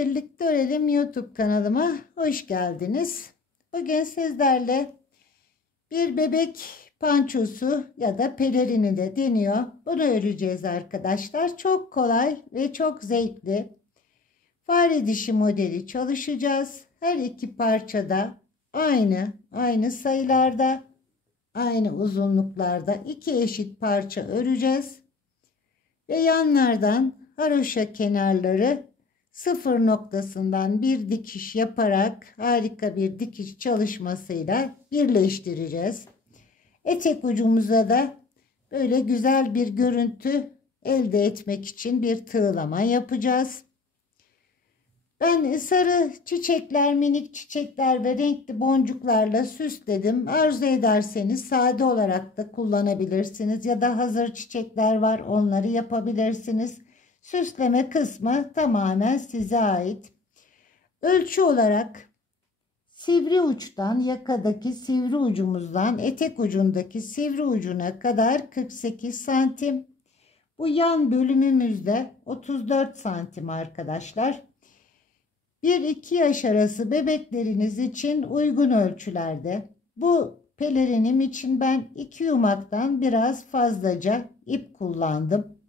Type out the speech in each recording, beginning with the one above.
Birlikte Örelim YouTube kanalıma hoş geldiniz. Bugün sizlerle bir bebek pançosu ya da pelerini de deniyor. Bunu öreceğiz arkadaşlar. Çok kolay ve çok zevkli. Fare dişi modeli çalışacağız. Her iki parçada aynı sayılarda, aynı uzunluklarda iki eşit parça öreceğiz. Ve yanlardan haroşa kenarları sıfır noktasından bir dikiş yaparak harika bir dikiş çalışmasıyla birleştireceğiz. Etek ucumuza da böyle güzel bir görüntü elde etmek için bir tığlama yapacağız. Ben sarı çiçekler, minik çiçekler ve renkli boncuklarla süsledim. Arzu ederseniz sade olarak da kullanabilirsiniz ya da hazır çiçekler var, onları yapabilirsiniz. Süsleme kısmı tamamen size ait. Ölçü olarak sivri uçtan, yakadaki sivri ucumuzdan etek ucundaki sivri ucuna kadar 48 santim. Bu yan bölümümüzde 34 santim arkadaşlar. 1-2 yaş arası bebekleriniz için uygun ölçülerde. Bu pelerinim için ben 2 yumaktan biraz fazlaca ip kullandım.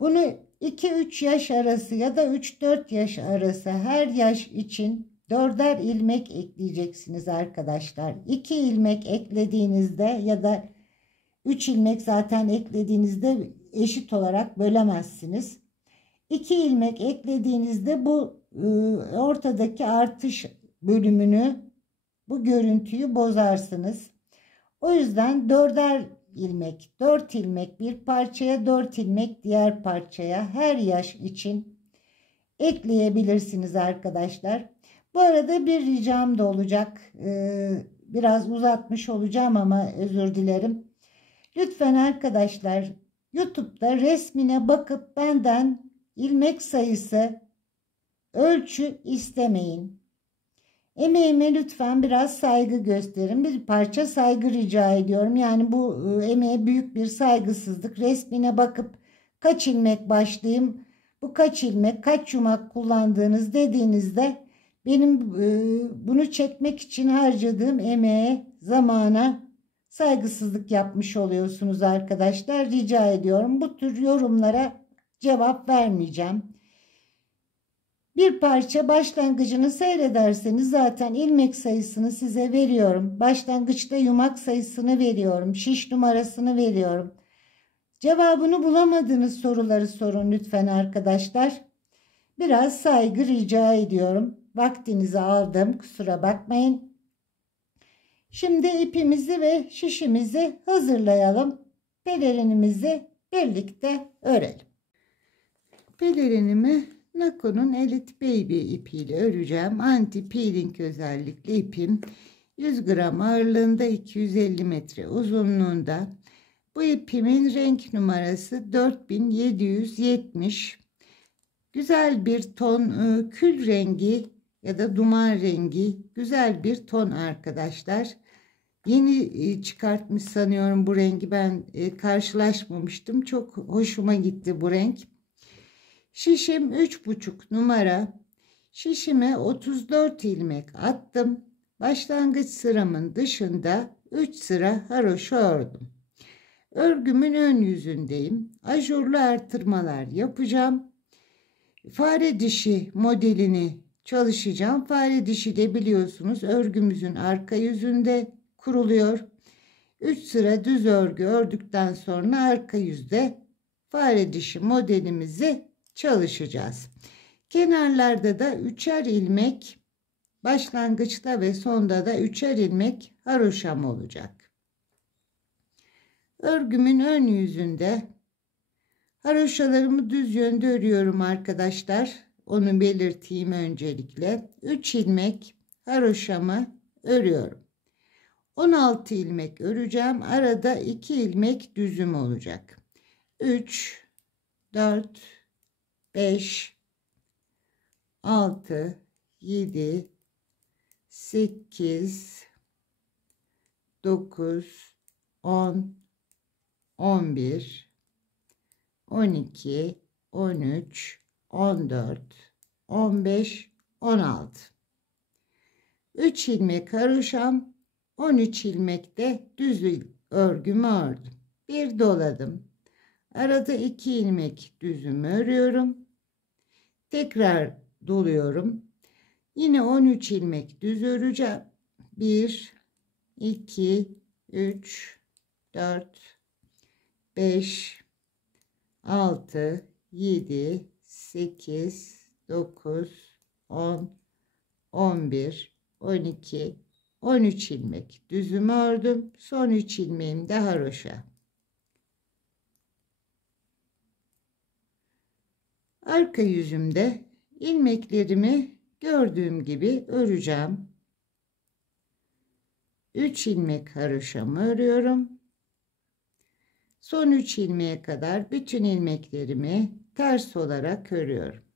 Bunu 2-3 yaş arası ya da 3-4 yaş arası her yaş için 4'er ilmek ekleyeceksiniz arkadaşlar. 2 ilmek eklediğinizde ya da 3 ilmek zaten eklediğinizde eşit olarak bölemezsiniz. 2 ilmek eklediğinizde bu ortadaki artış bölümünü, bu görüntüyü bozarsınız. O yüzden 4'er ilmek, 4 ilmek bir parçaya, 4 ilmek diğer parçaya her yaş için ekleyebilirsiniz arkadaşlar. Bu arada bir ricam da olacak. Biraz uzatmış olacağım ama özür dilerim. Lütfen arkadaşlar YouTube'da resmine bakıp benden ilmek sayısı, ölçü istemeyin. Emeğime lütfen biraz saygı gösterin. Bir parça saygı rica ediyorum. Yani bu emeğe büyük bir saygısızlık. Resmine bakıp kaç ilmek başlayayım, bu kaç ilmek, kaç yumak kullandığınız dediğinizde benim bunu çekmek için harcadığım emeğe, zamana saygısızlık yapmış oluyorsunuz arkadaşlar. Rica ediyorum. Bu tür yorumlara cevap vermeyeceğim. Bir parça başlangıcını seyrederseniz zaten ilmek sayısını size veriyorum. Başlangıçta yumak sayısını veriyorum. Şiş numarasını veriyorum. Cevabını bulamadığınız soruları sorun lütfen arkadaşlar. Biraz saygı rica ediyorum. Vaktinizi aldım, kusura bakmayın. Şimdi ipimizi ve şişimizi hazırlayalım. Pelerinimizi birlikte örelim. Pelerinimi Nako'nun Elite Baby ipiyle öreceğim. Anti peeling özellikli ipim. 100 gram ağırlığında, 250 metre uzunluğunda. Bu ipimin renk numarası 4770. Güzel bir ton, kül rengi ya da duman rengi, güzel bir ton arkadaşlar. Yeni çıkartmış sanıyorum bu rengi, ben karşılaşmamıştım. Çok hoşuma gitti bu renk. Şişim 3,5 numara. Şişime 34 ilmek attım. Başlangıç sıramın dışında 3 sıra haroşa ördüm. Örgümün ön yüzündeyim. Ajurlu artırmalar yapacağım. Fare dişi modelini çalışacağım. Fare dişi de biliyorsunuz örgümüzün arka yüzünde kuruluyor. 3 sıra düz örgü ördükten sonra arka yüzde fare dişi modelimizi çalışacağız. Kenarlarda da 3'er ilmek, başlangıçta ve sonda da 3'er ilmek haroşam olacak. Örgümün ön yüzünde haroşalarımı düz yönde örüyorum arkadaşlar. Onu belirteyim öncelikle. 3 ilmek haroşamı örüyorum. 16 ilmek öreceğim. Arada 2 ilmek düzüm olacak. 3, 4, 5, 6, 7, 8, 9, 10, 11, 12, 13, 14, 15, 16. 3 ilmek haroşam, 13 ilmekte düz örgümü ördüm. Bir doladım. Arada 2 ilmek düzümü örüyorum. Tekrar doluyorum. Yine 13 ilmek düz öreceğim. 1, 2, 3, 4, 5, 6, 7, 8, 9, 10, 11, 12, 13 ilmek düzümü ördüm. Son 3 ilmeğim de haroşa. Arka yüzümde ilmeklerimi gördüğüm gibi öreceğim. 3 ilmek haroşamı örüyorum. Son 3 ilmeğe kadar bütün ilmeklerimi ters olarak örüyorum.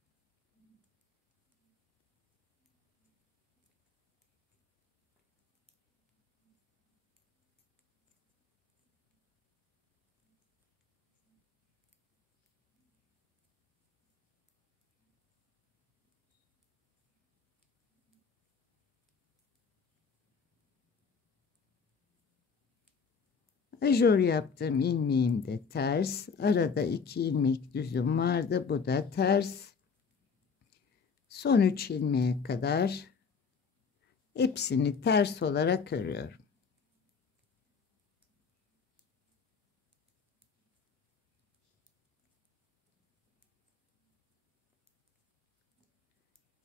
Ajur yaptığım ilmeğim de ters. Arada 2 ilmek düzüm vardı. Bu da ters. Son 3 ilmeğe kadar hepsini ters olarak örüyorum.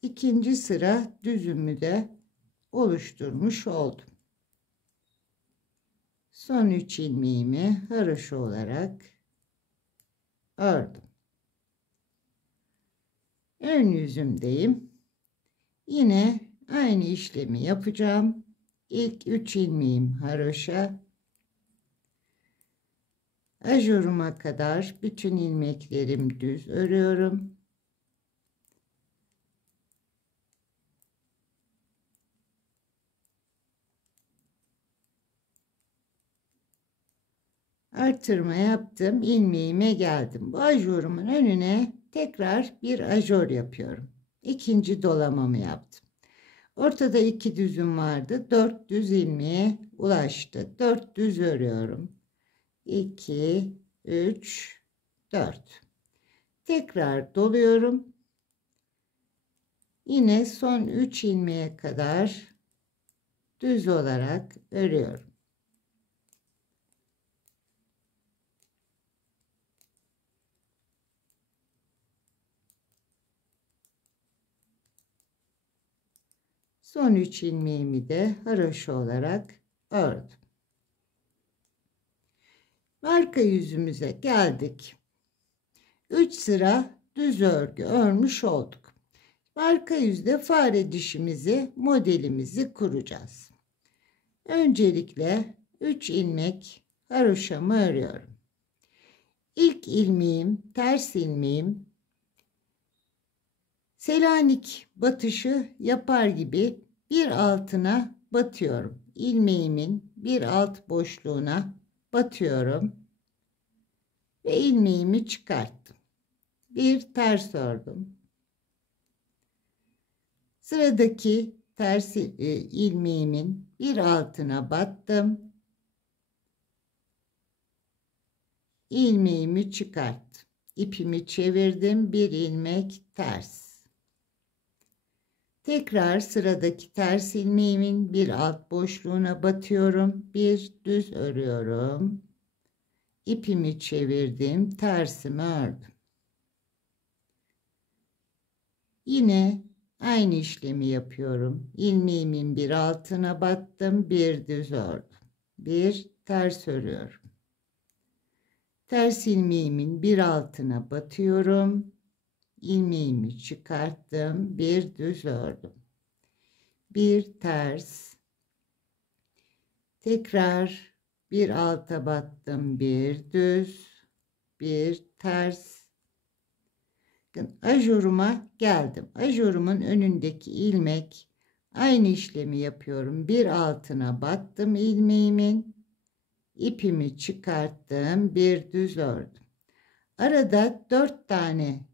İkinci sıra düzümü de oluşturmuş oldum. Son 3 ilmeğimi haroşa olarak ördüm. Ön yüzümdeyim. Yine aynı işlemi yapacağım. İlk 3 ilmeğim haroşa. Ajuruma kadar bütün ilmeklerim düz örüyorum. Artırma yaptım, ilmeğime geldim. Bu ajurumun önüne tekrar bir ajur yapıyorum. İkinci dolamamı yaptım. Ortada 2 düzüm vardı. 4 düz ilmeğe ulaştı. 4 düz örüyorum. 2, 3, 4. Tekrar doluyorum. Yine son 3 ilmeğe kadar düz olarak örüyorum. Son 3 ilmeğimi de haroşa olarak ördüm. Arka yüzümüze geldik. 3 sıra düz örgü örmüş olduk. Arka yüzde fare dişimizi, modelimizi kuracağız. Öncelikle 3 ilmek haroşamı örüyorum. İlk ilmeğim, ters ilmeğim, Selanik batışı yapar gibi bir altına batıyorum. İlmeğimin bir alt boşluğuna batıyorum ve ilmeğimi çıkarttım. Bir ters ördüm. Sıradaki ters ilmeğimin bir altına battım. İlmeğimi çıkarttım. İpimi çevirdim. Bir ilmek ters. Tekrar sıradaki ters ilmeğimin bir alt boşluğuna batıyorum. Bir düz örüyorum. İpimi çevirdim. Tersimi ördüm. Yine aynı işlemi yapıyorum. İlmeğimin bir altına battım. Bir düz ördüm. Bir ters örüyorum. Ters ilmeğimin bir altına batıyorum. İlmeğimi çıkarttım. Bir düz ördüm. Bir ters. Tekrar bir alta battım. Bir düz. Bir ters. Ajuruma geldim. Ajurumun önündeki ilmek, aynı işlemi yapıyorum. Bir altına battım ilmeğimin. İpimi çıkarttım. Bir düz ördüm. Arada 4 tane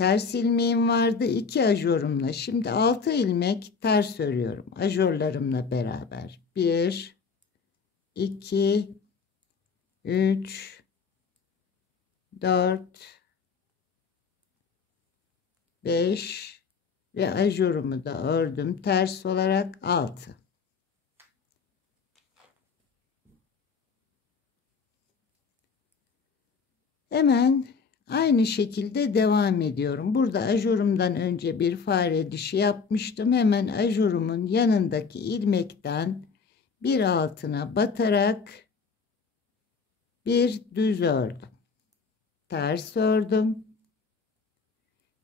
ters ilmeğim vardı. 2 ajurumla. Şimdi 6 ilmek ters örüyorum. Ajurlarımla beraber. 1, 2, 3, 4, 5 ve ajurumu da ördüm. Ters olarak 6. Hemen aynı şekilde devam ediyorum. Burada ajurumdan önce bir fare dişi yapmıştım. Hemen ajurumun yanındaki ilmekten bir altına batarak bir düz ördüm. Ters ördüm.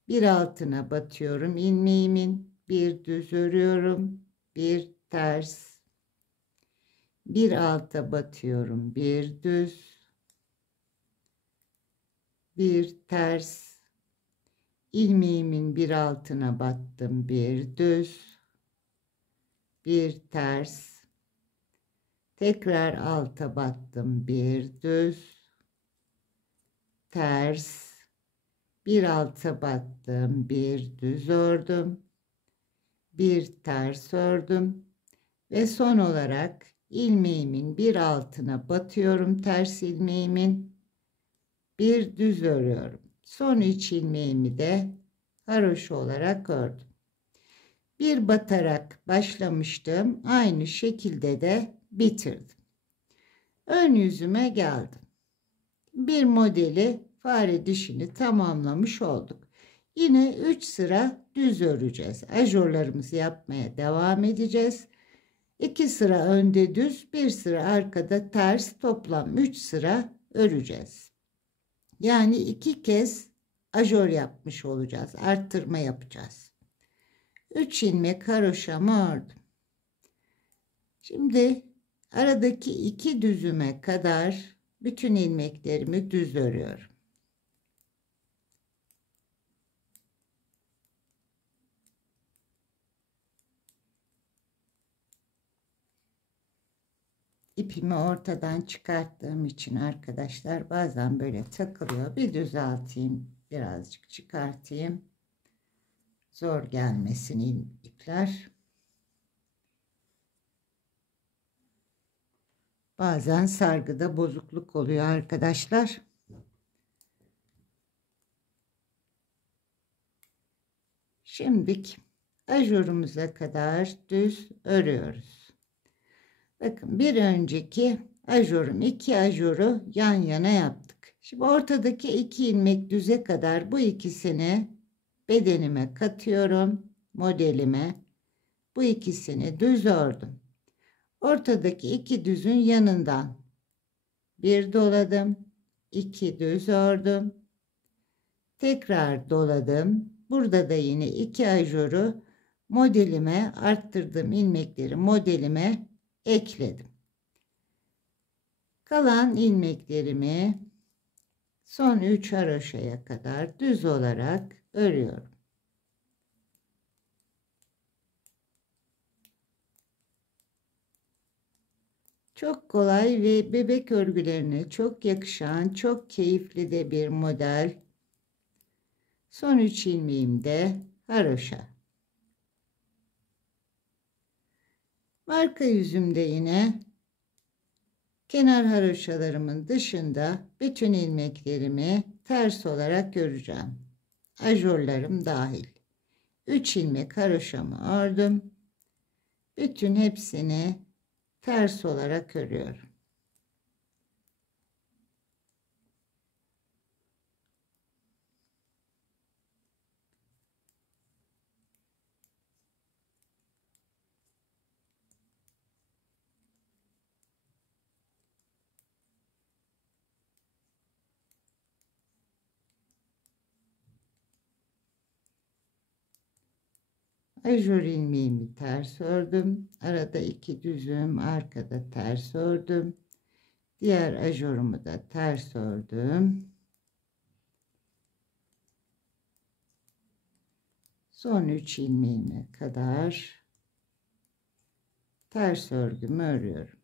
Bir altına batıyorum ilmeğimin. Bir düz örüyorum. Bir ters. Bir alta batıyorum. Bir düz. Bir ters. İlmeğimin bir altına battım. Bir düz. Bir ters. Tekrar alta battım. Bir düz. Ters. Bir alta battım. Bir düz ördüm. Bir ters ördüm. Ve son olarak ilmeğimin bir altına batıyorum. Ters ilmeğimin. Bir düz örüyorum. Son 3 ilmeğimi de haroşa olarak ördüm. Bir batarak başlamıştım. Aynı şekilde de bitirdim. Ön yüzüme geldim. Bir modeli fare dişini tamamlamış olduk. Yine 3 sıra düz öreceğiz. Ajurlarımızı yapmaya devam edeceğiz. 2 sıra önde düz, 1 sıra arkada ters, toplam 3 sıra öreceğiz. Yani 2 kez ajur yapmış olacağız. Arttırma yapacağız. 3 ilmek haroşamı ördüm. Şimdi aradaki 2 düzüme kadar bütün ilmeklerimi düz örüyorum. İpimi ortadan çıkarttığım için arkadaşlar bazen böyle takılıyor. Bir düzelteyim, birazcık çıkartayım. Zor gelmesin ipler. Bazen sargıda bozukluk oluyor arkadaşlar. Şimdilik ajurumuza kadar düz örüyoruz. Bakın bir önceki ajurum, 2 ajuru yan yana yaptık. Şimdi ortadaki 2 ilmek düze kadar bu ikisini bedenime katıyorum, modelime. Bu ikisini düz ördüm. Ortadaki 2 düzün yanından bir doladım, 2 düz ördüm. Tekrar doladım. Burada da yine 2 ajuru modelime, arttırdığım ilmekleri modelime ekledim. Kalan ilmeklerimi son 3 haroşaya kadar düz olarak örüyorum. Çok kolay ve bebek örgülerine çok yakışan, çok keyifli de bir model. Son 3 ilmeğimde haroşa. Marka yüzümde yine kenar haroşalarımın dışında bütün ilmeklerimi ters olarak öreceğim. Ajurlarım dahil. 3 ilmek haroşamı ördüm. Bütün hepsini ters olarak örüyorum. Ajur ilmeğimi ters ördüm. Arada 2 düzüm, arkada ters ördüm. Diğer ajurumu da ters ördüm. Son 3 ilmeğime kadar ters örgümü örüyorum.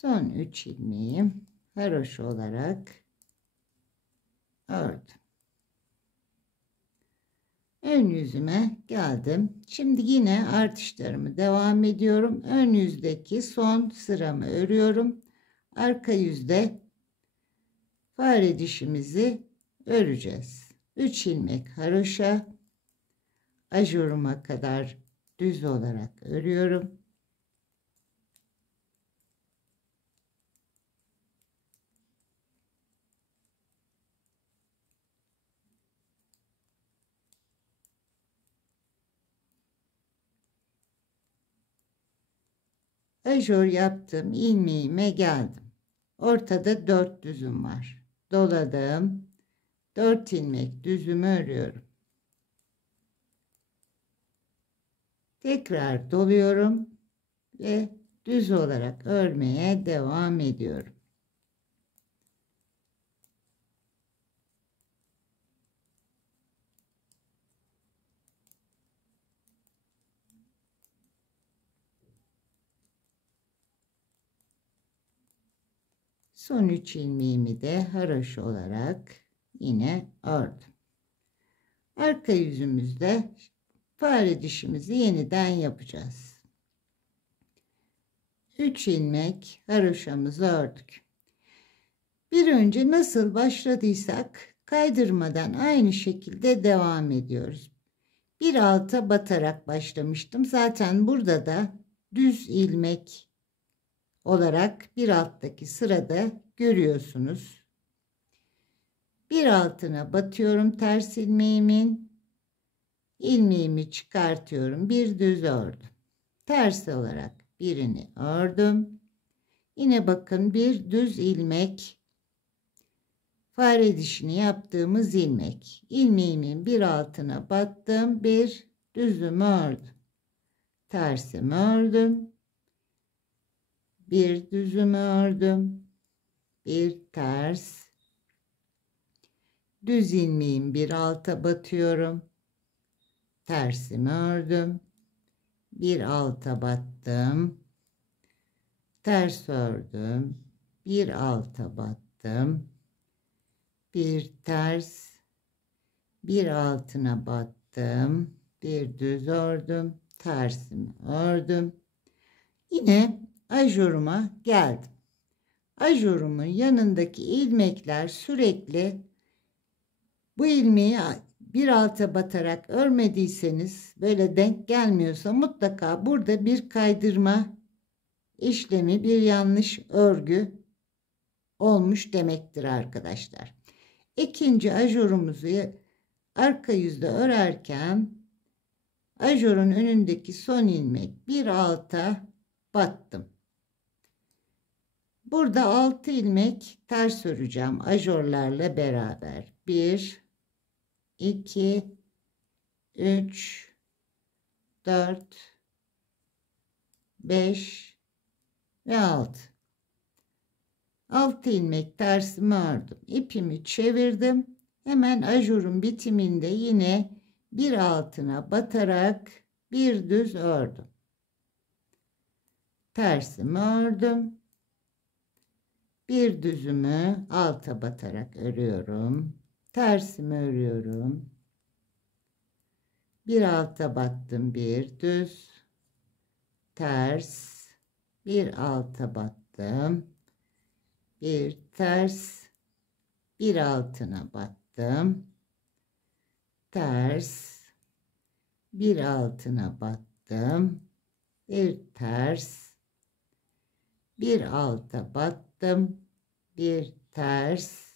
Son 3 ilmeği haroşa olarak ördüm. Ön yüzüme geldim. Şimdi yine artışlarımı devam ediyorum. Ön yüzdeki son sıramı örüyorum. Arka yüzde fare dişimizi öreceğiz. 3 ilmek haroşa, ajuruma kadar düz olarak örüyorum. Ajur yaptım, ilmeğime geldim. Ortada 4 düzüm var. Doladım. 4 ilmek düzümü örüyorum. Tekrar doluyorum ve düz olarak örmeye devam ediyorum. Son 3 ilmeğimi de haroşa olarak yine ördüm. Arka yüzümüzde fare dişimizi yeniden yapacağız. 3 ilmek haroşamızı ördük. Bir önce nasıl başladıysak kaydırmadan aynı şekilde devam ediyoruz. Bir alta batarak başlamıştım. Zaten burada da düz ilmek olarak bir alttaki sırada görüyorsunuz. Bir altına batıyorum ters ilmeğimin. İlmeğimi çıkartıyorum. Bir düz ördüm. Ters olarak birini ördüm. Yine bakın bir düz ilmek, fare dişini yaptığımız ilmek. İlmeğimin bir altına battım. Bir düzümü ördüm. Tersimi ördüm. Bir düzümü ördüm. Bir ters. Düz ilmeğin bir alta batıyorum. Tersimi ördüm. Bir alta battım. Ters ördüm. Bir alta battım. Bir ters. Bir altına battım. Bir düz ördüm. Tersimi ördüm. Yine ajuruma geldim. Ajurumun yanındaki ilmekler sürekli bu ilmeği bir alta batarak örmediyseniz, böyle denk gelmiyorsa mutlaka burada bir kaydırma işlemi, bir yanlış örgü olmuş demektir arkadaşlar. İkinci ajurumuzu arka yüzde örerken ajurun önündeki son ilmek bir alta battım. Burada 6 ilmek ters öreceğim ajurlarla beraber. 1 2 3 4 5 ve 6. 6 ilmek tersimi ördüm. İpimi çevirdim. Hemen ajurun bitiminde yine bir altına batarak bir düz ördüm. Tersimi ördüm. Bir düzümü alta batarak örüyorum. Tersimi örüyorum. Bir alta battım, bir düz, ters, bir alta battım, bir ters, bir altına battım, ters, bir altına battım, bir ters, bir alta battım, bir ters.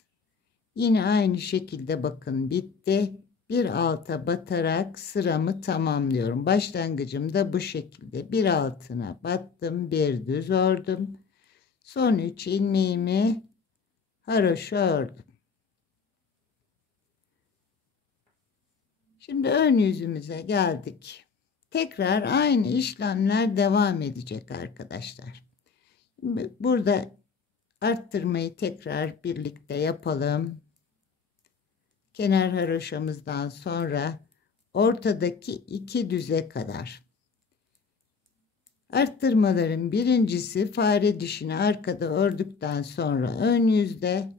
Yine aynı şekilde bakın bitti. Bir alta batarak sıramı tamamlıyorum. Başlangıcım da bu şekilde. Bir altına battım, bir düz ördüm. Son 3 ilmeğimi haroşa ördüm. Şimdi ön yüzümüze geldik. Tekrar aynı işlemler devam edecek arkadaşlar. Burada arttırmayı tekrar birlikte yapalım. Kenar haroşamızdan sonra ortadaki 2 düze kadar Arttırmaların birincisi fare dişini arkada ördükten sonra ön yüzde.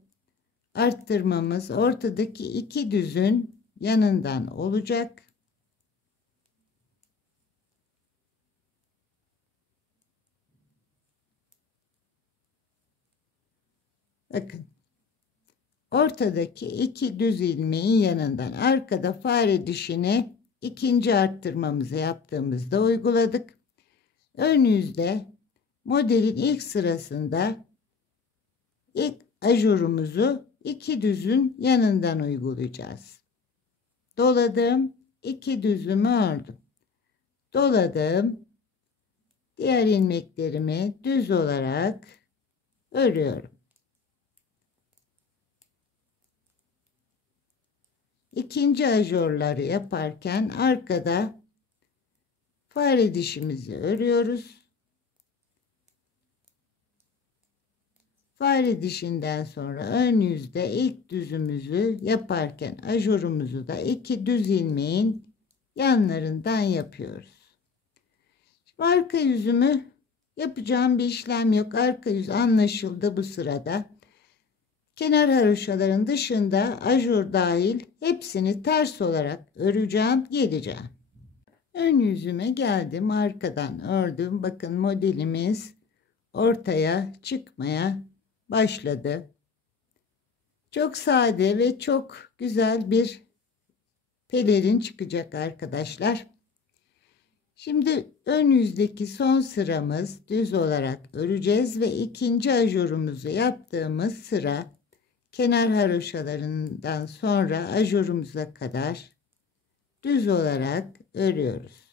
Arttırmamız ortadaki iki düzün yanından olacak. Bakın. Ortadaki iki düz ilmeğin yanından arkada fare dişini ikinci arttırmamızı yaptığımızda uyguladık. Ön yüzde modelin ilk sırasında ilk ajurumuzu iki düzün yanından uygulayacağız. Doladım, iki düzümü ördüm. Doladım, diğer ilmeklerimi düz olarak örüyorum. İkinci ajurları yaparken arkada fare dişimizi örüyoruz. Fare dişinden sonra ön yüzde ilk düzümüzü yaparken ajurumuzu da iki düz ilmeğin yanlarından yapıyoruz. Şimdi arka yüzümü yapacağım bir işlem yok. Arka yüz anlaşıldı bu sırada. Kenar haroşaların dışında ajur dahil hepsini ters olarak öreceğim, geleceğim. Ön yüzüme geldim, arkadan ördüm. Bakın modelimiz ortaya çıkmaya başladı. Çok sade ve çok güzel bir pelerin çıkacak arkadaşlar. Şimdi ön yüzdeki son sıramız düz olarak öreceğiz ve ikinci ajurumuzu yaptığımız sıra kenar haroşalarından sonra ajurumuza kadar düz olarak örüyoruz.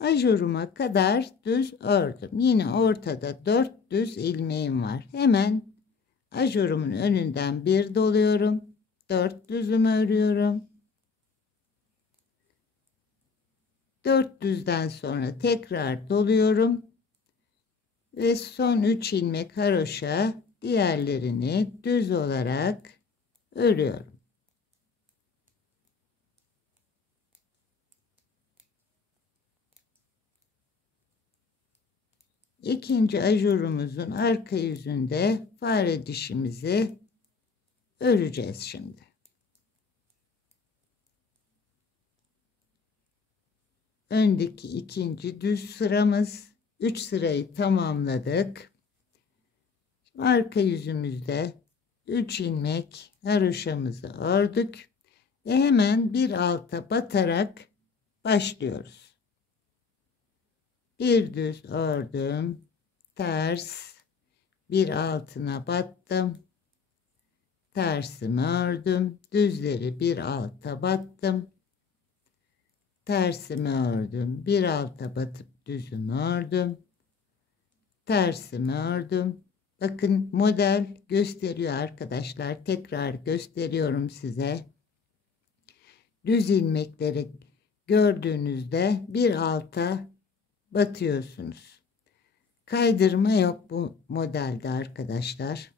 Ajuruma kadar düz ördüm. Yine ortada 4 düz ilmeğim var. Hemen ajurumun önünden bir doluyorum. 4 düzümü örüyorum. 4 düzden sonra tekrar doluyorum. Ve son 3 ilmek haroşa, diğerlerini düz olarak örüyorum. İkinci ajurumuzun arka yüzünde fare dişimizi öreceğiz şimdi. Öndeki ikinci düz sıramız, 3 sırayı tamamladık. Arka yüzümüzde 3 ilmek haroşamızı ördük ve hemen bir alta batarak başlıyoruz. Bir düz ördüm, ters, bir altına battım, tersimi ördüm, düzleri bir alta battım, tersimi ördüm, bir alta batıp düzümü ördüm, tersimi ördüm. Bakın model gösteriyor arkadaşlar, tekrar gösteriyorum size. Düz ilmekleri gördüğünüzde bir alta batıyorsunuz. Kaydırma yok bu modelde arkadaşlar.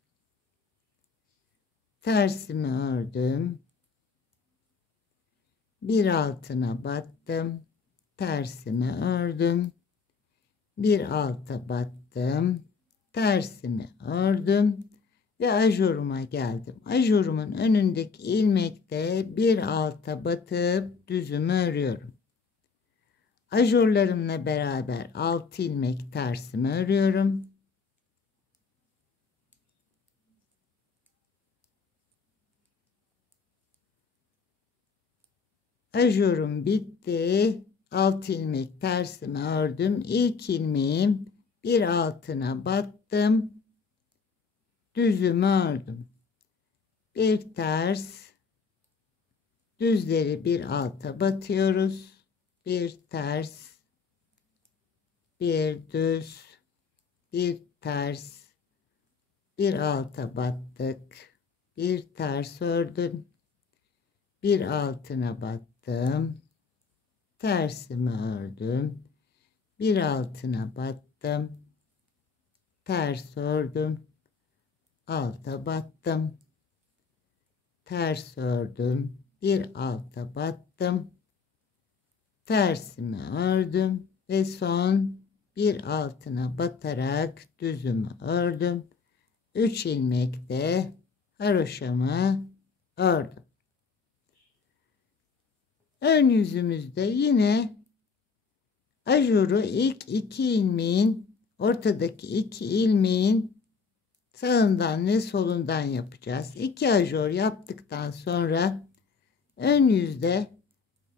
Tersimi ördüm. Bir altına battım. Tersimi ördüm. Bir alta battım. Tersimi ördüm. Ve ajuruma geldim. Ajurumun önündeki ilmekte bir alta batıp düzümü örüyorum. Ajurlarımla beraber 6 ilmek tersimi örüyorum. Ajurum bitti. 6 ilmek tersimi ördüm. İlk ilmeğim bir altına battım. Düzümü ördüm. Bir ters, düzleri bir alta batıyoruz. Bir ters, bir düz, bir ters, bir alta battık. Bir ters ördüm. Bir altına battım. tersimi ördüm, bir altına battım, ters ördüm, alta battım, ters ördüm, bir alta battım, tersimi ördüm ve son bir altına batarak düzümü ördüm. 3 ilmekte haroşamı ördüm. Ön yüzümüzde yine ajuru ilk 2 ilmeğin, ortadaki 2 ilmeğin sağından ve solundan yapacağız. 2 ajur yaptıktan sonra ön yüzde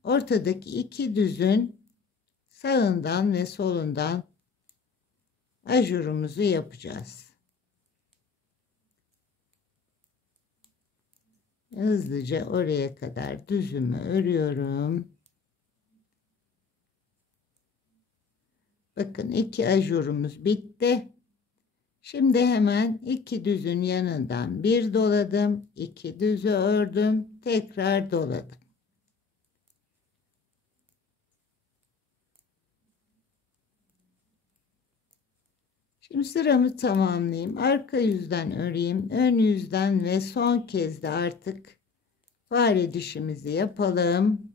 ortadaki 2 düzün sağından ve solundan ajurumuzu yapacağız. Hızlıca oraya kadar düzümü örüyorum. Bakın 2 ajurumuz bitti. Şimdi hemen 2 düzün yanından bir doladım. 2 düzü ördüm. Tekrar doladım. Şimdi sıramı tamamlayayım. Arka yüzden öreyim. Ön yüzden ve son kez de artık fare dişimizi yapalım.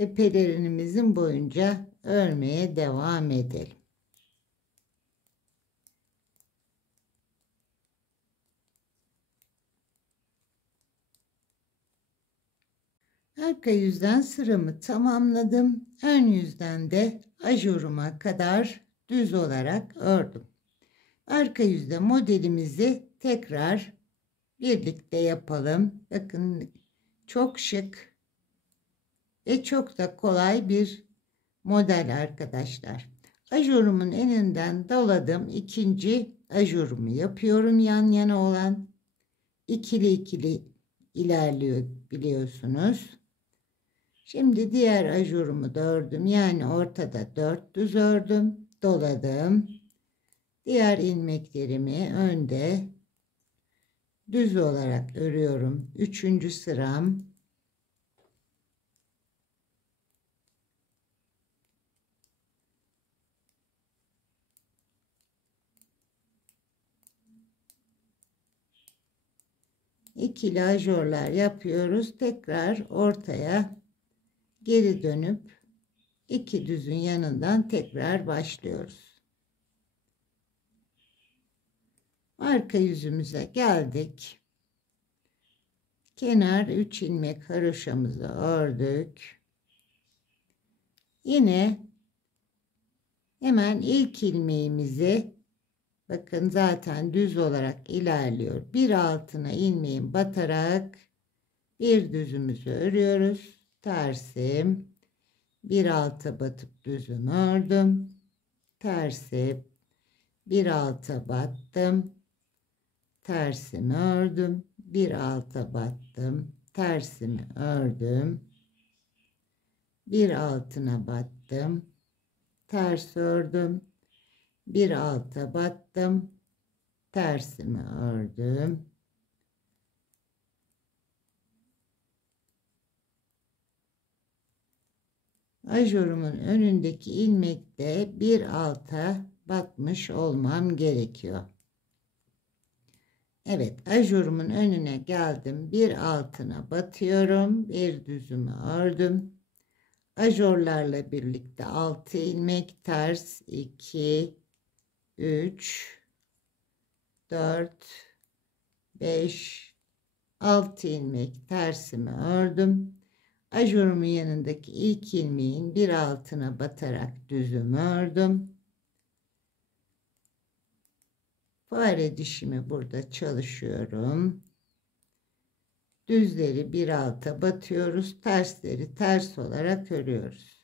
Ve pelerinimizin boyunca örmeye devam edelim. Arka yüzden sıramı tamamladım. Ön yüzden de ajuruma kadar düz olarak ördüm. Arka yüzde modelimizi tekrar birlikte yapalım. Bakın çok şık ve çok da kolay bir model arkadaşlar. Ajurumun eninden doladım. İkinci ajurumu yapıyorum yan yana olan. İkili ikili ilerliyor biliyorsunuz. Şimdi diğer ajurumu da ördüm. Yani ortada 4 düz ördüm. Doladım. Diğer ilmeklerimi önde düz olarak örüyorum. 3. sıram. İkili ajurlar yapıyoruz. Tekrar ortaya geri dönüp 2 düzün yanından tekrar başlıyoruz. Arka yüzümüze geldik. Kenar 3 ilmek haroşamızı ördük. Yine hemen ilk ilmeğimizi, bakın zaten düz olarak ilerliyor. Bir altına ilmeğin batarak bir düzümüzü örüyoruz. Tersim, bir alta batıp düzümü ördüm. Tersi, bir alta battım. Tersimi ördüm. Bir alta battım. Tersimi ördüm. Bir altına battım. Ters ördüm. Bir alta battım. Tersimi ördüm. Ajurumun önündeki ilmekte bir alta batmış olmam gerekiyor. Evet, ajurumun önüne geldim. Bir altına batıyorum. Bir düzümü ördüm. Ajurlarla birlikte 6 ilmek ters, 2, 3, 4, 5, 6 ilmek tersimi ördüm. Ajurumun yanındaki ilk ilmeğin bir altına batarak düzümü ördüm. Fare dişimi burada çalışıyorum. Düzleri bir alta batıyoruz. Tersleri ters olarak örüyoruz.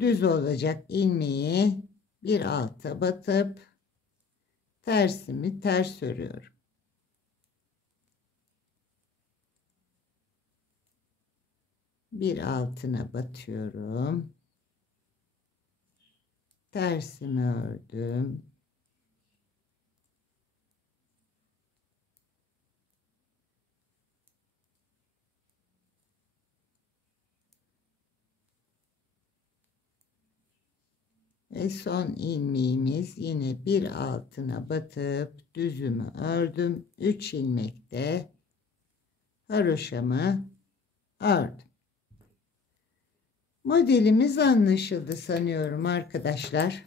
Düz olacak ilmeği bir alta batıp tersimi ters örüyorum. Bir altına batıyorum. Tersimi ördüm. Ve son ilmeğimiz yine bir altına batıp düzümü ördüm. 3 ilmekte haroşamı ördüm. Modelimiz anlaşıldı sanıyorum arkadaşlar.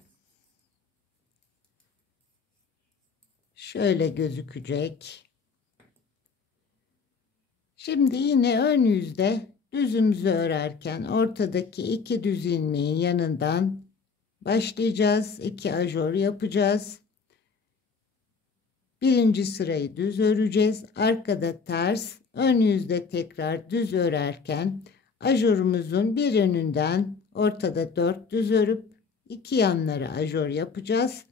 Şöyle gözükecek. Şimdi yine ön yüzde düzümüzü örerken ortadaki 2 düz ilmeğin yanından başlayacağız. 2 ajor yapacağız. Birinci sırayı düz öreceğiz. Arkada ters, ön yüzde tekrar düz örerken ajorumuzun bir önünden ortada 4 düz örüp 2 yanlara ajor yapacağız.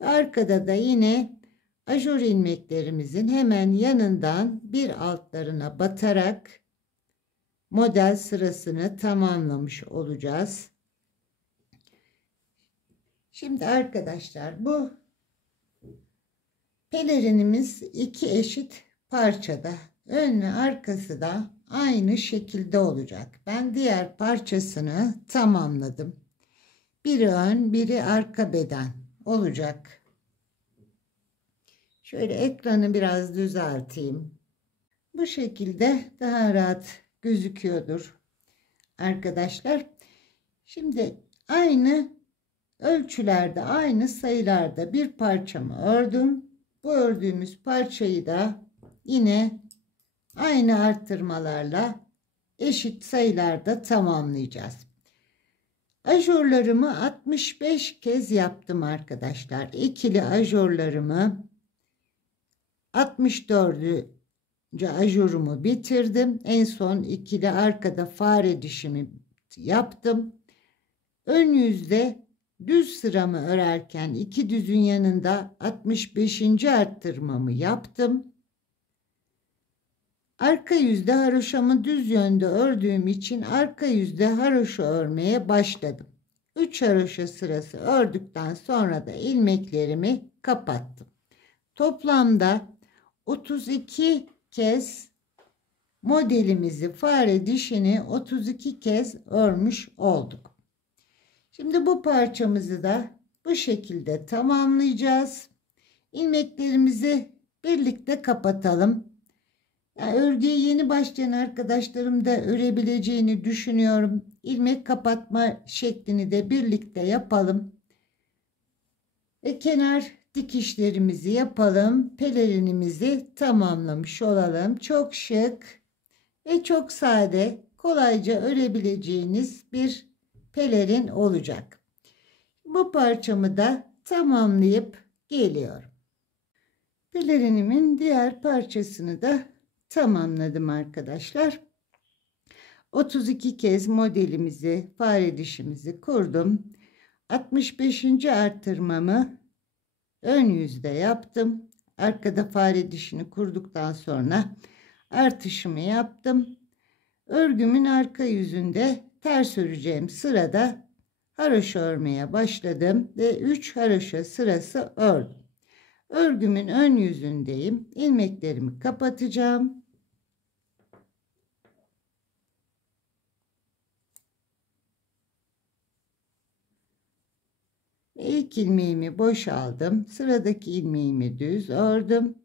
Arkada da yine ajor ilmeklerimizin hemen yanından bir altlarına batarak model sırasını tamamlamış olacağız. Şimdi arkadaşlar bu pelerinimiz 2 eşit parçada. Ön ve arkası da aynı şekilde olacak. Ben diğer parçasını tamamladım. Biri ön, biri arka beden olacak. Şöyle ekranı biraz düzelteyim. Bu şekilde daha rahat gözüküyordur arkadaşlar. Şimdi aynı ölçülerde, aynı sayılarda bir parçamı ördüm. Bu ördüğümüz parçayı da yine aynı arttırmalarla eşit sayılarda tamamlayacağız. Ajorlarımı 65 kez yaptım arkadaşlar. İkili ajorlarımı 64. ajorumu bitirdim. En son ikili arkada fare dişimi yaptım. Ön yüzde düz sıramı örerken 2 düzün yanında 65. arttırmamı yaptım. Arka yüzde haroşamı düz yönde ördüğüm için arka yüzde haroşa örmeye başladım. 3 haroşa sırası ördükten sonra da ilmeklerimi kapattım. Toplamda 32 kez modelimizi, fare dişini 32 kez örmüş olduk. Şimdi bu parçamızı da bu şekilde tamamlayacağız. İlmeklerimizi birlikte kapatalım. Yani örgüye yeni başlayan arkadaşlarım da örebileceğini düşünüyorum. İlmek kapatma şeklini de birlikte yapalım. Ve kenar dikişlerimizi yapalım. Pelerinimizi tamamlamış olalım. Çok şık ve çok sade, kolayca örebileceğiniz bir pelerin olacak. Bu parçamı da tamamlayıp geliyorum. Pelerinimin diğer parçasını da tamamladım arkadaşlar. 32 kez modelimizi, fare dişimizi kurdum. 65. arttırmamı ön yüzde yaptım. Arkada fare dişini kurduktan sonra artışımı yaptım. Örgümün arka yüzünde ters öreceğim sırada haroşa örmeye başladım ve 3 haroşa sırası ördüm. Örgümün ön yüzündeyim. İlmeklerimi kapatacağım. Ve ilk ilmeğimi boşaldım. Sıradaki ilmeğimi düz ördüm.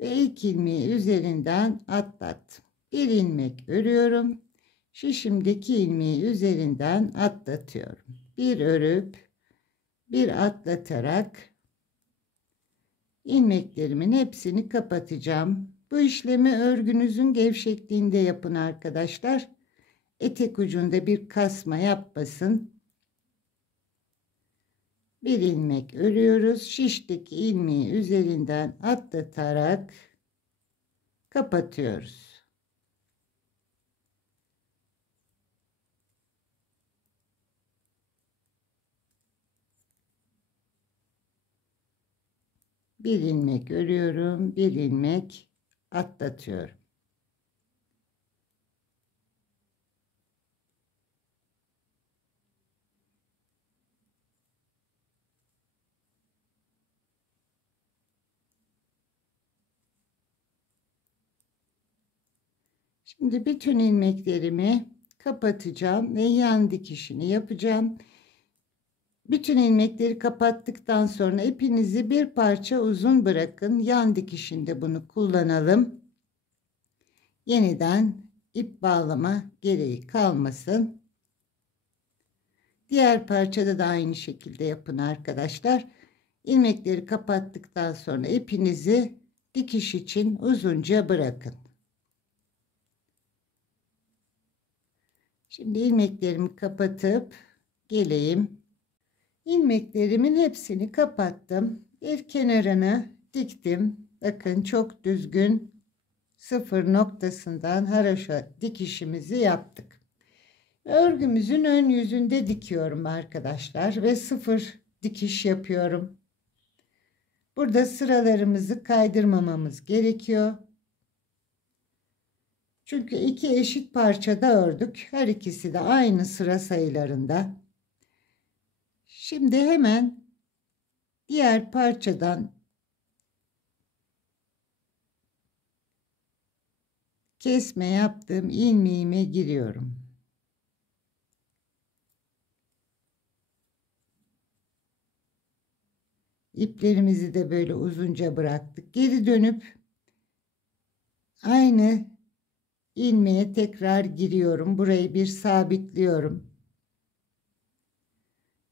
Ve ilk ilmeği üzerinden atlattım. Bir ilmek örüyorum. Şişimdeki ilmeği üzerinden atlatıyorum. Bir örüp bir atlatarak ilmeklerimin hepsini kapatacağım. Bu işlemi örgünüzün gevşekliğinde yapın arkadaşlar. Etek ucunda bir kasma yapmasın. Bir ilmek örüyoruz. Şişteki ilmeği üzerinden atlatarak kapatıyoruz. Bir ilmek örüyorum, bir ilmek atlatıyorum. Şimdi bütün ilmeklerimi kapatacağım ve yan dikişini yapacağım. Bütün ilmekleri kapattıktan sonra ipinizi bir parça uzun bırakın. Yan dikişinde bunu kullanalım. Yeniden ip bağlama gereği kalmasın. Diğer parçada da aynı şekilde yapın arkadaşlar. İlmekleri kapattıktan sonra ipinizi dikiş için uzunca bırakın. Şimdi ilmeklerimi kapatıp geleyim. İlmeklerimin hepsini kapattım. Bir kenarını diktim. Bakın çok düzgün sıfır noktasından haroşa dikişimizi yaptık. Örgümüzün ön yüzünde dikiyorum arkadaşlar ve sıfır dikiş yapıyorum. Burada sıralarımızı kaydırmamamız gerekiyor. Çünkü iki eşit parçada ördük. Her ikisi de aynı sıra sayılarında. Şimdi hemen diğer parçadan kesme yaptığım ilmeğime giriyorum. İplerimizi de böyle uzunca bıraktık. Geri dönüp aynı ilmeğe tekrar giriyorum. Burayı bir sabitliyorum.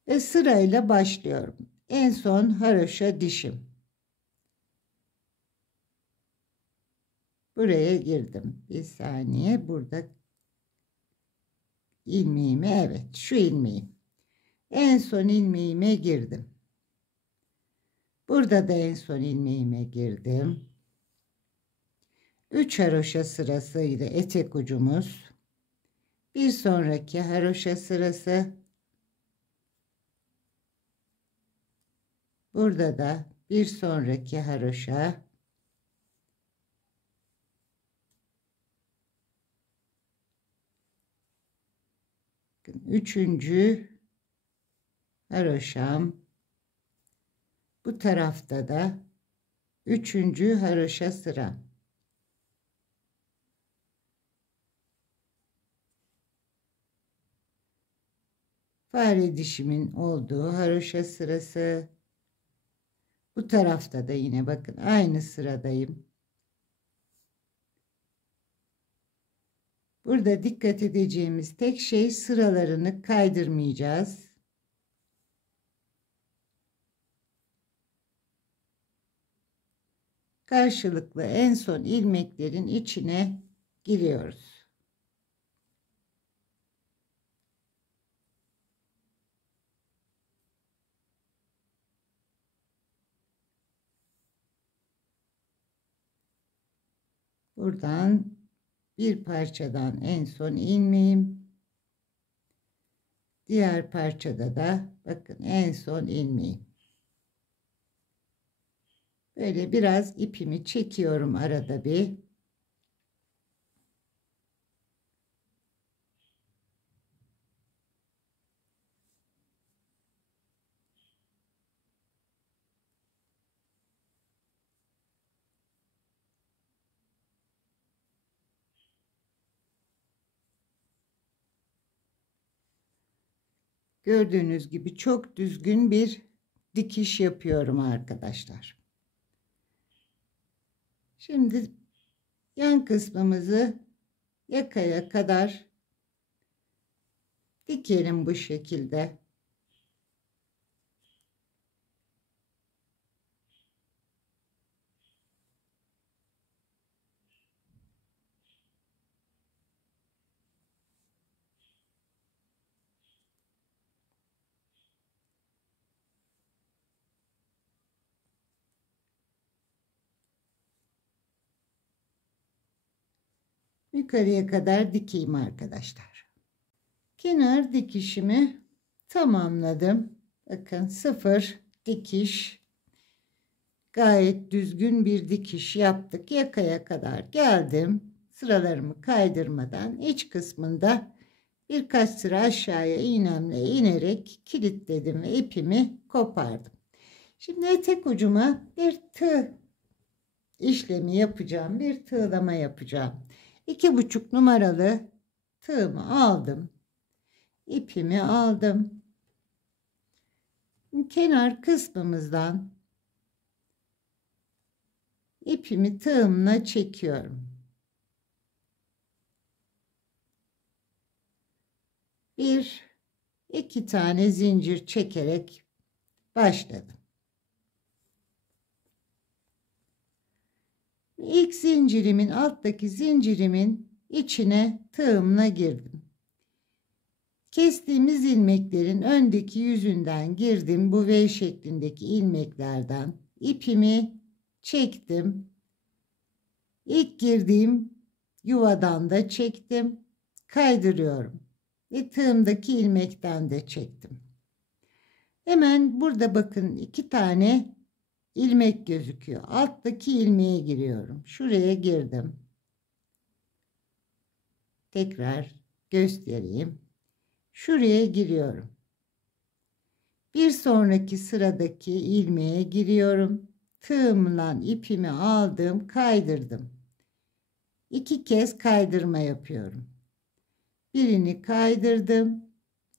Ve sırayla başlıyorum. En son haroşa dişim. Buraya girdim. Bir saniye. Burada ilmeğime, evet, şu ilmeğim. En son ilmeğime girdim. Burada da en son ilmeğime girdim. 3 haroşa sırasıydı etek ucumuz. Bir sonraki haroşa sırası. Burada da bir sonraki haroşa. Üçüncü haroşam. Bu tarafta da üçüncü haroşa sıra. Fare dişimin olduğu haroşa sırası. Bu tarafta da yine bakın aynı sıradayım. Burada dikkat edeceğimiz tek şey sıralarını kaydırmayacağız. Karşılıklı en son ilmeklerin içine giriyoruz. Buradan bir parçadan en son ilmeğim. Diğer parçada da bakın en son ilmeğim. Böyle biraz ipimi çekiyorum arada bir. Gördüğünüz gibi çok düzgün bir dikiş yapıyorum arkadaşlar. Şimdi yan kısmımızı yakaya kadar dikelim bu şekilde. Yukarıya kadar dikeyim arkadaşlar. Kenar dikişimi tamamladım. Bakın sıfır dikiş. Gayet düzgün bir dikiş yaptık. Yakaya kadar geldim. Sıralarımı kaydırmadan iç kısmında birkaç sıra aşağıya iğnemle inerek kilitledim ve ipimi kopardım. Şimdi etek ucuma bir tığ işlemi yapacağım. Bir tığlama yapacağım. 2,5 numaralı tığımı aldım. İpimi aldım. Kenar kısmımızdan ipimi tığımla çekiyorum. Bir, iki tane zincir çekerek başladım. İlk zincirimin, alttaki zincirimin içine tığımla girdim. Kestiğimiz ilmeklerin öndeki yüzünden girdim. Bu V şeklindeki ilmeklerden ipimi çektim. İlk girdiğim yuvadan da çektim. Kaydırıyorum. Ve tığımdaki ilmekten de çektim. Hemen burada bakın 2 tane ilmek gözüküyor. Alttaki ilmeğe giriyorum. Şuraya girdim. Tekrar göstereyim. Şuraya giriyorum. Bir sonraki sıradaki ilmeğe giriyorum. Tığımla ipimi aldım, kaydırdım. 2 kez kaydırma yapıyorum. Birini kaydırdım.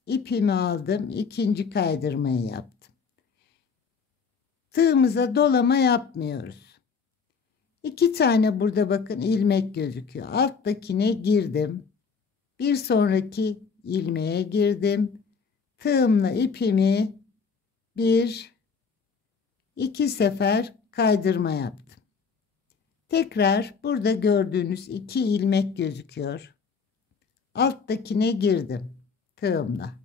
İpimi aldım. İkinci kaydırmayı yaptım. Tığımıza dolama yapmıyoruz. 2 tane burada bakın ilmek gözüküyor. Alttakine girdim. Bir sonraki ilmeğe girdim. Tığımla ipimi 1-2 sefer kaydırma yaptım. Tekrar burada gördüğünüz 2 ilmek gözüküyor. Alttakine girdim tığımla.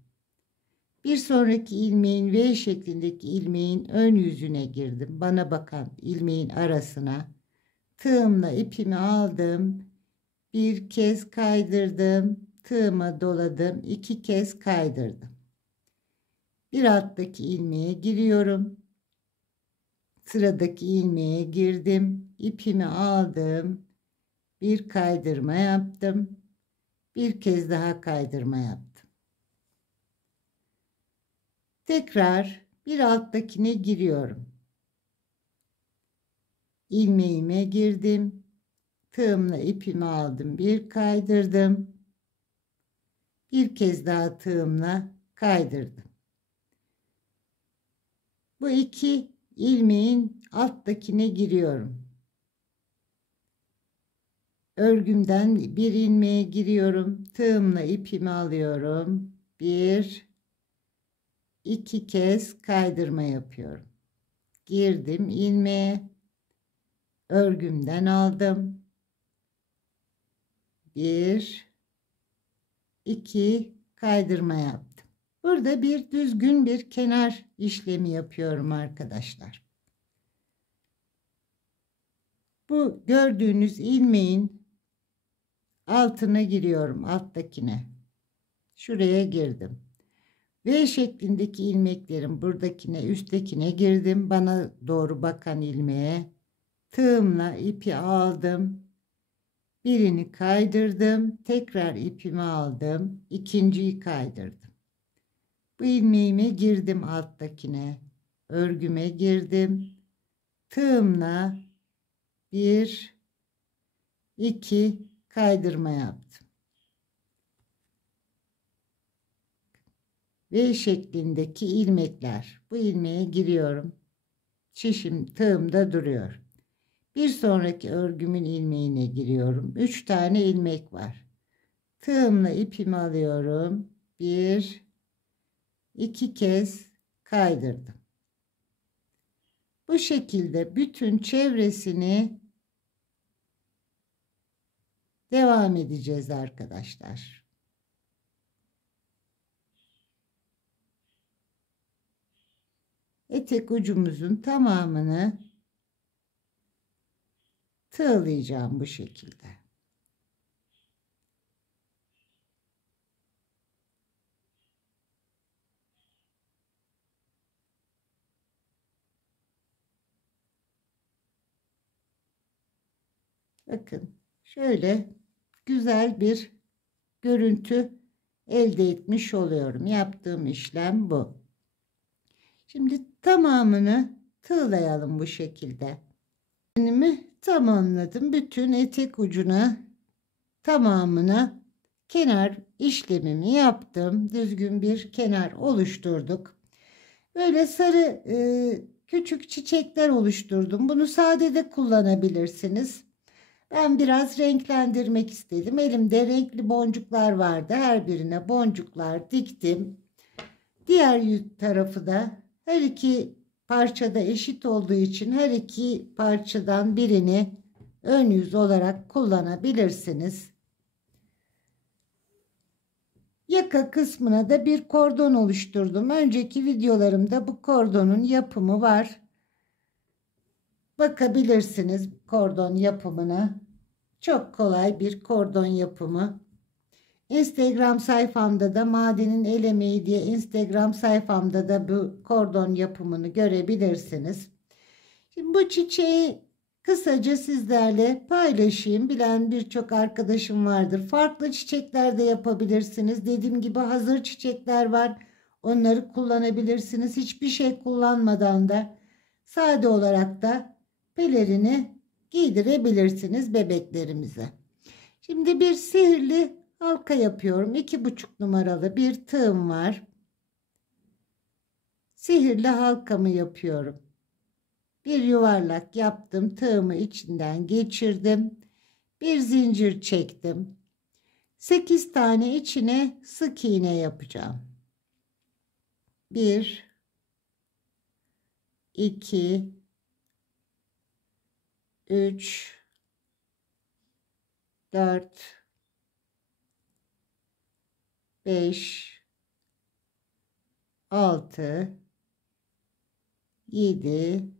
Bir sonraki ilmeğin V şeklindeki ilmeğin ön yüzüne girdim. Bana bakan ilmeğin arasına tığımla ipimi aldım. Bir kez kaydırdım. Tığıma doladım. 2 kez kaydırdım. Bir alttaki ilmeğe giriyorum. Sıradaki ilmeğe girdim. İpimi aldım. Bir kaydırma yaptım. Bir kez daha kaydırma yaptım. Tekrar bir alttakine giriyorum. İlmeğime girdim. Tığımla ipimi aldım. Bir kaydırdım. Bir kez daha tığımla kaydırdım. Bu 2 ilmeğin alttakine giriyorum. Örgümden bir ilmeğe giriyorum. Tığımla ipimi alıyorum. 1-2 kez kaydırma yapıyorum. Girdim ilmeğe. Örgümden aldım. 1-2 kaydırma yaptım. Burada bir düzgün bir kenar işlemi yapıyorum arkadaşlar. Bu gördüğünüz ilmeğin altına giriyorum, alttakine. Şuraya girdim. V şeklindeki ilmeklerin buradakine, üsttekine girdim. Bana doğru bakan ilmeğe tığımla ipi aldım. Birini kaydırdım. Tekrar ipimi aldım. İkinciyi kaydırdım. Bu ilmeğime girdim alttakine. Örgüme girdim. Tığımla 1-2 kaydırma yaptım. V şeklindeki ilmekler. Bu ilmeğe giriyorum. Şişim tığımda duruyor. Bir sonraki örgümün ilmeğine giriyorum. 3 tane ilmek var. Tığımla ipimi alıyorum. 1-2 kez kaydırdım. Bu şekilde bütün çevresini devam edeceğiz arkadaşlar. Etek ucumuzun tamamını tığlayacağım bu şekilde. Bakın şöyle güzel bir görüntü elde etmiş oluyorum. Yaptığım işlem bu. Şimdi tamamını tığlayalım bu şekilde. Kendimi tamamladım. Bütün etek ucuna tamamına kenar işlemimi yaptım. Düzgün bir kenar oluşturduk. Böyle sarı küçük çiçekler oluşturdum. Bunu sade de kullanabilirsiniz. Ben biraz renklendirmek istedim. Elimde renkli boncuklar vardı. Her birine boncuklar diktim. Diğer tarafı da her iki parçada eşit olduğu için her iki parçadan birini ön yüz olarak kullanabilirsiniz. Yaka kısmına da bir kordon oluşturdum. Önceki videolarımda bu kordonun yapımı var. Bakabilirsiniz kordon yapımına. Çok kolay bir kordon yapımı. Instagram sayfamda da Madenin El Emeği diye Instagram sayfamda da bu kordon yapımını görebilirsiniz. Şimdi bu çiçeği kısaca sizlerle paylaşayım. Bilen birçok arkadaşım vardır. Farklı çiçekler de yapabilirsiniz. Dediğim gibi hazır çiçekler var. Onları kullanabilirsiniz. Hiçbir şey kullanmadan da sade olarak da pelerini giydirebilirsiniz bebeklerimize. Şimdi bir sihirli halka yapıyorum. 2,5 numaralı bir tığım var. Sihirli halkamı yapıyorum. Bir yuvarlak yaptım. Tığımı içinden geçirdim. Bir zincir çektim. 8 tane içine sık iğne yapacağım. 1 2 3 4 5 6 7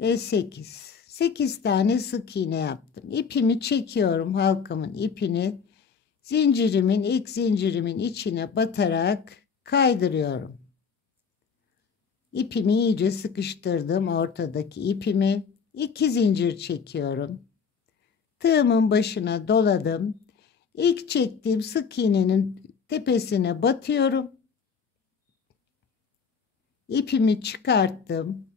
ve 8. 8 tane sık iğne yaptım. İpimi çekiyorum, halkamın ipini zincirimin ilk zincirimin içine batarak kaydırıyorum. İpimi iyice sıkıştırdım, ortadaki ipimi 2 zincir çekiyorum. Tığımın başına doladım. İlk çektiğim sık iğnenin tepesine batıyorum. İpimi çıkarttım.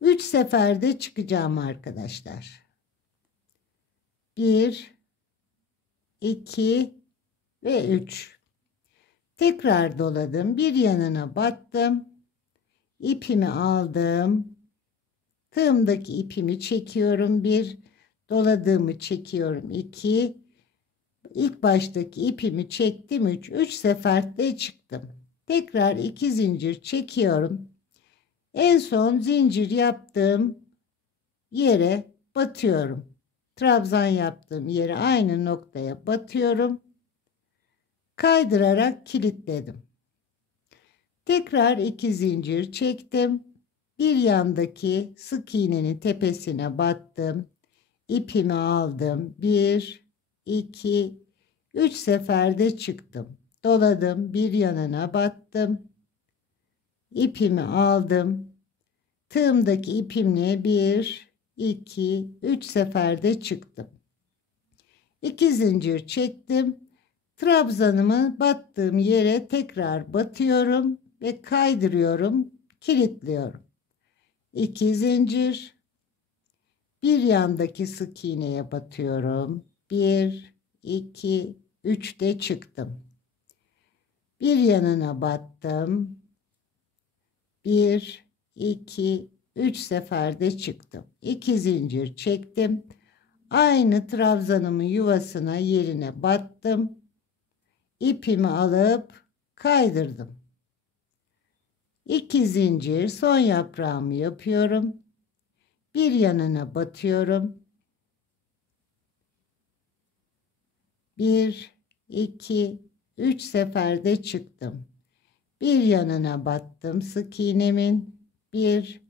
3 seferde çıkacağım arkadaşlar. 1 2 ve 3. Tekrar doladım. Bir yanına battım. İpimi aldım. Tığımdaki ipimi çekiyorum. 1, doladığımı çekiyorum. 2, ilk baştaki ipimi çektim. 3. 3 seferde çıktım. Tekrar 2 zincir çekiyorum. En son zincir yaptığım yere batıyorum. Trabzan yaptığım yere aynı noktaya batıyorum. Kaydırarak kilitledim. Tekrar 2 zincir çektim. Bir yandaki sık iğnenin tepesine battım. İpimi aldım. 1 2 3 seferde çıktım. Doladım. Bir yanına battım. İpimi aldım. Tığımdaki ipimle 1 2 3 seferde çıktım. 2 zincir çektim. Trabzanımı battığım yere tekrar batıyorum ve kaydırıyorum, kilitliyorum. 2 zincir, bir yandaki sık iğneye batıyorum. 1 2 3 de çıktım. Bir yanına battım. 1 2 3 seferde çıktım. 2 zincir çektim. Aynı trabzanımın yuvasına yerine battım. İpimi alıp kaydırdım. 2 zincir, son yaprağımı yapıyorum. Bir yanına batıyorum. 1 2 3 seferde çıktım. Bir yanına battım sık iğnemin. 1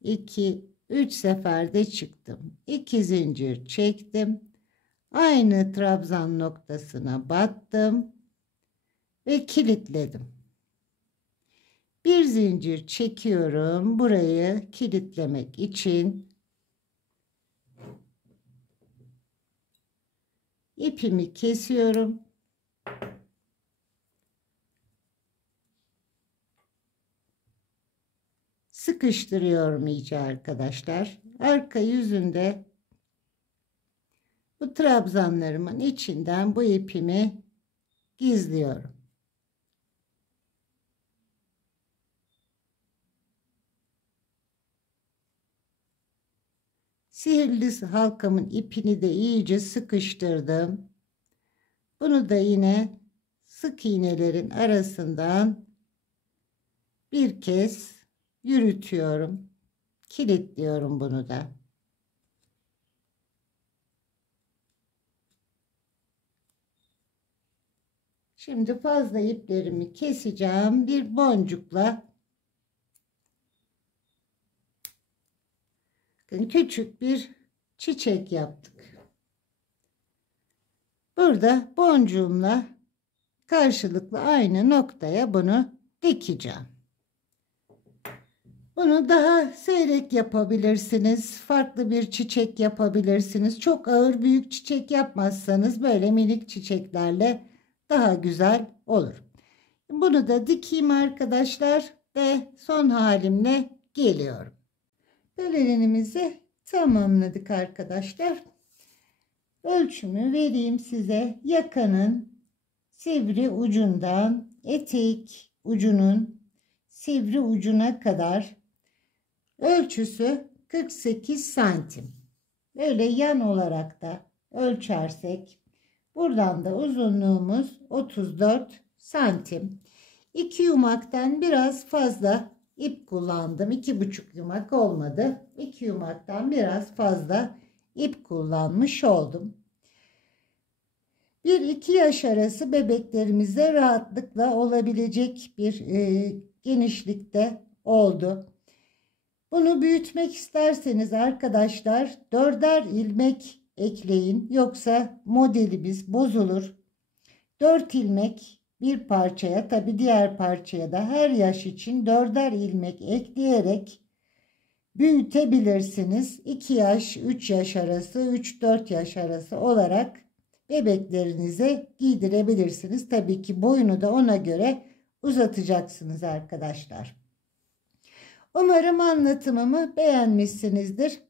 2 3 seferde çıktım. 2 zincir çektim. Aynı trabzan noktasına battım ve kilitledim. Bir zincir çekiyorum burayı kilitlemek için. İpimi kesiyorum. Sıkıştırıyorum iyice arkadaşlar. Arka yüzünde bu trabzanlarımın içinden bu ipimi gizliyorum. Sihirli halkamın ipini de iyice sıkıştırdım. Bunu da yine sık iğnelerin arasından bir kez yürütüyorum. Kilitliyorum bunu da. Şimdi fazla iplerimi keseceğim. Bir boncukla küçük bir çiçek yaptık. Burada boncuğumla karşılıklı aynı noktaya bunu dikeceğim. Bunu daha seyrek yapabilirsiniz. Farklı bir çiçek yapabilirsiniz. Çok ağır büyük çiçek yapmazsanız böyle minik çiçeklerle daha güzel olur. Bunu da dikeyim arkadaşlar ve son halimle geliyorum. Pelerinimizi tamamladık arkadaşlar. Ölçümü vereyim size. Yakanın sivri ucundan etek ucunun sivri ucuna kadar ölçüsü 48 santim. Böyle yan olarak da ölçersek buradan da uzunluğumuz 34 santim. 2 yumaktan biraz fazla ip kullandım. 2,5 yumak olmadı. 2 yumaktan biraz fazla ip kullanmış oldum. 1-2 yaş arası bebeklerimize rahatlıkla olabilecek bir genişlikte oldu. Bunu büyütmek isterseniz arkadaşlar 4'er ilmek ekleyin. Yoksa modelimiz bozulur. 4 ilmek bir parçaya, tabi diğer parçaya da her yaş için 4'er ilmek ekleyerek büyütebilirsiniz. 2 yaş, 3 yaş arası, 3-4 yaş arası olarak bebeklerinize giydirebilirsiniz. Tabii ki boyunu da ona göre uzatacaksınız arkadaşlar. Umarım anlatımımı beğenmişsinizdir.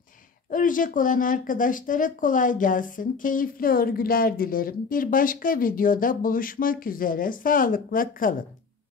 Örecek olan arkadaşlara kolay gelsin. Keyifli örgüler dilerim. Bir başka videoda buluşmak üzere. Sağlıkla kalın.